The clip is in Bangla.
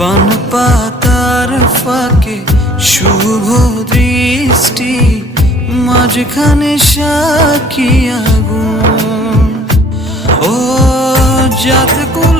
পান পাতার ফাঁকে শুভ দৃষ্টি, মাঝখানে সাক্ষী আগুন। ও জাত কুল